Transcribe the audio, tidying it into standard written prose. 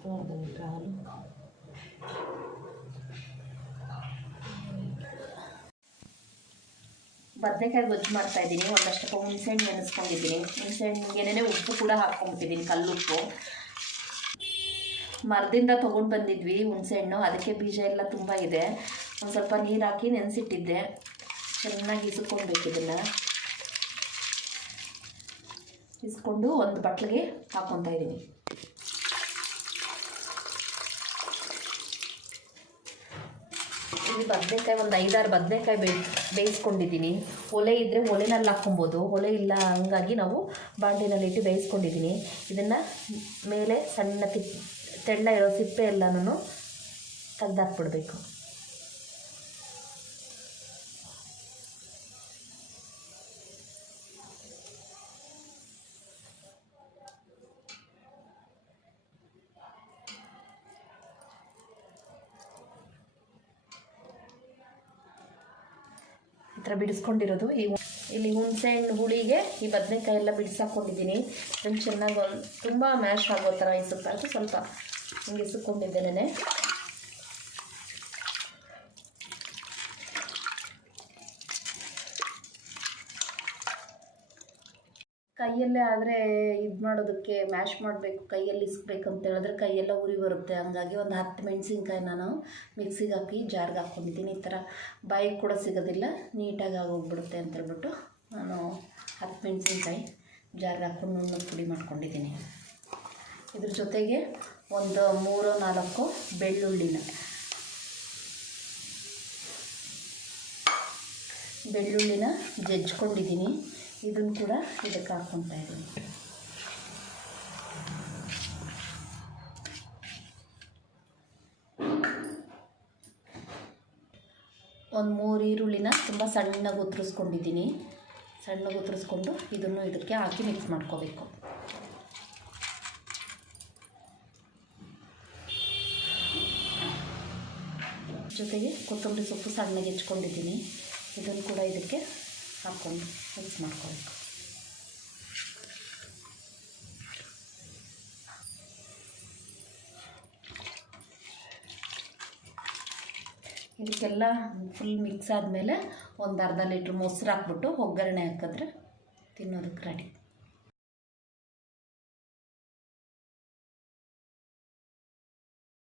ಅರ್ಧ ಲೀಟ್ರ್ ಹಾಲು, ಬದನೆಕಾಯಿ ಗೊಜ್ಜು ಮಾಡ್ತಾಯಿದ್ದೀನಿ. ಒಂದಷ್ಟು ಹುಣಸೆಹಣ್ಣು ನೆನೆಸ್ಕೊಂಡಿದ್ದೀನಿ. ಹುಣಸೆಹಣ್ಣಿಗೆ ಉಪ್ಪು ಕೂಡ ಹಾಕ್ಕೊಂಬಿಟ್ಟಿದ್ದೀನಿ, ಕಲ್ಲುಪ್ಪು. ಮರದಿಂದ ತೊಗೊಂಡು ಬಂದಿದ್ವಿ ಹುಣಸೆಹಣ್ಣು, ಅದಕ್ಕೆ ಬೀಜ ಎಲ್ಲ ತುಂಬ ಇದೆ. ಒಂದು ಸ್ವಲ್ಪ ನೀರು ಹಾಕಿ ನೆನೆಸಿಟ್ಟಿದ್ದೆ. ಚೆನ್ನಾಗಿ ಇಸ್ಕೊಳ್ಬೇಕು. ಇದನ್ನು ಇಸ್ಕೊಂಡು ಒಂದು ಬಟ್ಲಿಗೆ ಹಾಕ್ಕೊತಾ ಇದ್ದೀನಿ. ಇಲ್ಲಿ ಬದನೆಕಾಯಿ ಒಂದು 5-6 ಬದನೆಕಾಯಿ ಬೇಯಿಸ್ಕೊಂಡಿದ್ದೀನಿ. ಒಲೆ ಇದ್ದರೆ ಒಲೆನಲ್ಲಿ ಹಾಕ್ಕೊಬೋದು, ಒಲೆ ಇಲ್ಲ, ಹಂಗಾಗಿ ನಾವು ಬಾಂಡಿನಲ್ಲಿಟ್ಟು ಬೇಯಿಸ್ಕೊಂಡಿದ್ದೀನಿ. ಇದನ್ನು ಮೇಲೆ ಸಣ್ಣ ತೆಳ್ಳ ಇರೋ ಸಿಪ್ಪೆ ಎಲ್ಲನೂ ತೆಗೆದಾಕ್ಬಿಡ್ಬೇಕು. ಈ ಥರ ಬಿಡಿಸ್ಕೊಂಡಿರೋದು. ಇಲ್ಲಿ ಹುಣಸೆಹಣ್ಣು ಹುಳಿಗೆ ಈ ಬದನೆಕಾಯಿ ಎಲ್ಲ ಬಿಡಿಸಾಕೊಂಡಿದ್ದೀನಿ. ಅದನ್ನು ಚೆನ್ನಾಗಿ ತುಂಬ ಮ್ಯಾಶ್ ಆಗೋ ಥರ ಇಸುತ್ತಾ ಸ್ವಲ್ಪ ಹಿಂಗೆ ಇಸುಕೊಂಡಿದ್ದೇನೆ. ಕೈಯಲ್ಲೇ ಆದರೆ ಇದು ಮಾಡೋದಕ್ಕೆ ಮ್ಯಾಶ್ ಮಾಡಬೇಕು, ಕೈಯಲ್ಲಿ ಇಸ್ಬೇಕಂತ ಹೇಳಿದ್ರೆ ಕೈಯೆಲ್ಲ ಉರಿ ಬರುತ್ತೆ. ಹಂಗಾಗಿ ಒಂದು 10 ಮೆಣಸಿನ್ಕಾಯಿ ನಾನು ಮಿಕ್ಸಿಗೆ ಹಾಕಿ ಜಾರ್ಗೆ ಹಾಕ್ಕೊಂಡಿದ್ದೀನಿ. ಈ ಥರ ಬಾಯಿಗೆ ಕೂಡ ಸಿಗೋದಿಲ್ಲ, ನೀಟಾಗಿ ಆಗೋಗ್ಬಿಡುತ್ತೆ ಅಂತೇಳ್ಬಿಟ್ಟು ನಾನು 10 ಮೆಣಸಿನ್ಕಾಯಿ ಜಾರ್ಗೆ ಹಾಕ್ಕೊಂಡು ನುಣ್ಣಗೆ ಪುಡಿ ಮಾಡ್ಕೊಂಡಿದ್ದೀನಿ. ಇದ್ರ ಜೊತೆಗೆ ಒಂದು 3-4 ಬೆಳ್ಳುಳ್ಳಿನ ಜಜ್ಕೊಂಡಿದ್ದೀನಿ. ಇದನ್ನು ಕೂಡ ಇದಕ್ಕೆ ಹಾಕ್ಕೊತಾ ಇದ್ದೀನಿ. ಒಂದು 3 ಈರುಳ್ಳಿನ ತುಂಬ ಸಣ್ಣಗೆ ಉತ್ತರಿಸ್ಕೊಂಡಿದ್ದೀನಿ. ಸಣ್ಣಗೆ ಉತ್ತರಿಸ್ಕೊಂಡು ಇದನ್ನು ಇದಕ್ಕೆ ಹಾಕಿ ಮಿಕ್ಸ್ ಮಾಡ್ಕೋಬೇಕು. ಜೊತೆಗೆ ಕೊತ್ತಂಬರಿ ಸೊಪ್ಪು ಸಣ್ಣಗೆ ಹೆಚ್ಕೊಂಡಿದ್ದೀನಿ. ಇದನ್ನು ಕೂಡ ಇದಕ್ಕೆ ಹಾಕ್ಕೊಂಡು ಮಿಕ್ಸ್ ಮಾಡ್ಕೋಬೇಕು. ಇದಕ್ಕೆಲ್ಲ ಫುಲ್ ಮಿಕ್ಸ್ ಆದಮೇಲೆ ಒಂದು ಅರ್ಧ ಲೀಟ್ರ್ ಮೊಸರು ಹಾಕ್ಬಿಟ್ಟು ಒಗ್ಗರಣೆ ಹಾಕಿದ್ರೆ ತಿನ್ನೋದಕ್ಕೆ ರೆಡಿ.